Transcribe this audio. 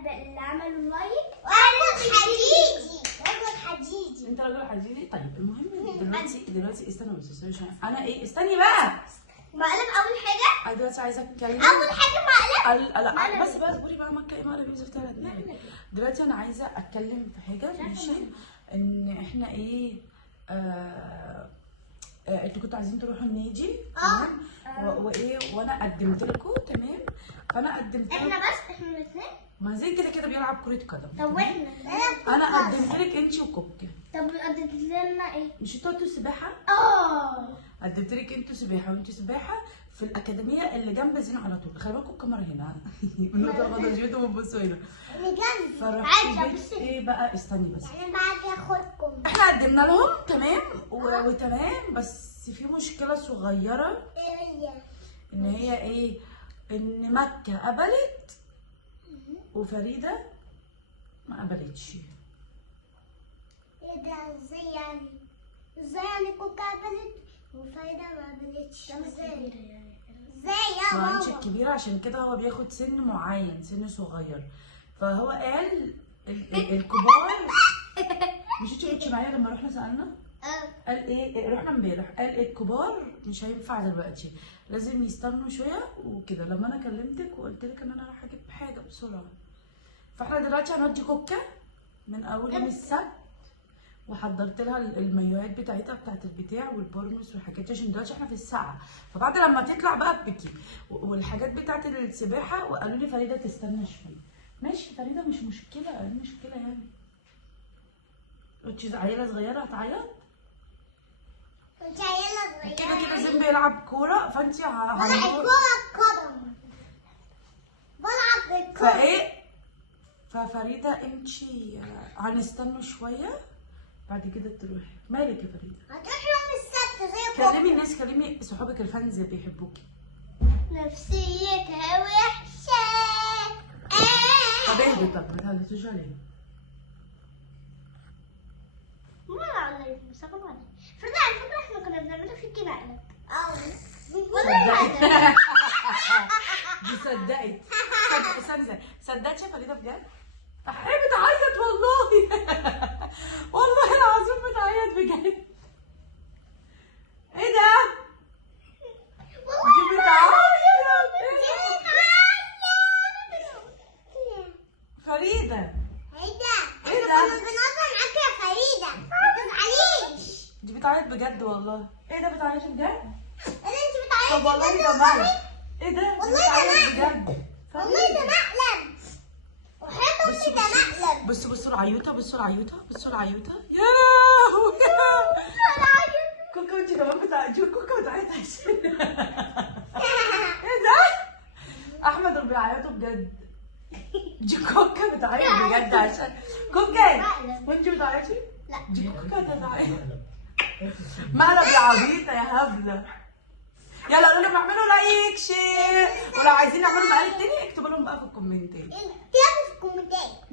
اللي عملوا لايك. راجل حديدي، راجل حديدي. انت راجل حديدي. طيب المهم دلوقتي استنى بس انا ايه، استني بقى. مقلب اول حاجه. انا دلوقتي عايزه اتكلم. اول حاجه مقلب. لا بس اصبري بقى، مقلب ايه زفتها دماغي. دلوقتي انا عايزه اتكلم في حاجه، ماشي؟ ان احنا ايه، انتوا كنتوا عايزين تروحوا النادي، تمام؟ وايه، وانا قدمت لكم، تمام؟ فانا قدمت لكم احنا الاثنين. ما زين كده بيلعب كره قدم. طب واحنا انا قدمت لك انت وكوكا. طب قدمت لنا ايه؟ مش انتوا سباحه؟ قدمت لك انتوا سباحه، وانتوا سباحه في الاكاديميه اللي جنب زين على طول. خلي بالكم الكاميرا هنا النقطه الغضاء دي، انتوا بتبصوا هنا اللي جنبي. فرحت ايه بقى، استني بس. يعني بعد اخدكم. احنا قدمنا لهم، تمام؟ وتمام، بس في مشكله صغيره. ايه هي؟ ان هي ايه، ان مكه قبلت وفريده ما قبلتش. ايه ده؟ ازاي يعني؟ ازاي يعني كوكا قبلت وفايدة ما قبلتش؟ ازاي؟ ازاي يا ما انتش ماما؟ الكبيره، عشان كده هو بياخد سن معين، سن صغير. فهو قال الكبار. مش انتي كنتش معايا لما رحنا سالنا؟ قال ايه، رحنا امبارح، قال الكبار مش هينفع دلوقتي، لازم يستنوا شويه وكده. لما انا كلمتك وقلت لك ان انا رايحه اجيب حاجه بسرعه، فاحنا دلوقتي هنودي كوكا من اول يوم السبت، وحضرت لها المايوهات بتاعتها بتاعت البتاع والبورنوس والحاجات دي، عشان دلوقتي احنا في الساعه. فبعد لما تطلع بقى بكي والحاجات بتاعت السباحه، وقالوا لي فريده تستنى شويه. ماشي فريده، مش مشكله، ايه المشكله يعني؟ انت عيله صغيره هتعيط؟ انت عيلة صغيرة. كده زين بيلعب كوره، فانت بلعب كرة قدم. بلعب بالكرة. فايه، ففريده انت هنستنوا شويه، بعد كده تروحي. مالك يا فريده؟ هتروح يوم السبت زي كوكا. كلمي الناس، كلمي صحابك الفانز اللي بيحبوكي. نفسيتها وحشة. طب اهدي، طب ما تهلتوش عليها. ما عليك بس اخد عليك. فريدة على فكرة احنا كنا بنعملها فيكي مقلب. دي صدقت. صدقت يا فريده بجد؟ هي بتعيط والله والله العظيم بتعيط بجد. ايه ده؟ دي بتعيط فريده. ايه ده؟ كنا بنهزر معاك يا فريدة، ما تزعليش. دي بتعيط بجد والله. ايه ده، بتعيطي بجد؟ ايه ده انت بتعيطي؟ طب والله ده مقلب. ايه ده؟ دي بتعيط بجد. والله ده مقلب. وحياة امي ده مقلب. بصوا العيوطه، بصوا العيوطه. يا لهوي كوكا، انت كمان بتعيطي. كوكا بتعيط عشان ايه ده؟ احمد اللي بيعيطوا بجد. دي كوكا بتعيط بجد عشان كوكا. وانت بتعيطي؟ لا. دي كوكا بتعيط. مقلب يا عبيطه يا هبله. يلا قولوا لهم اعملوا لايك شير، ولو عايزين نعملوا مقالب تاني اكتبوا لهم بقى في الكومنتات. اكتبوا في الكومنتات.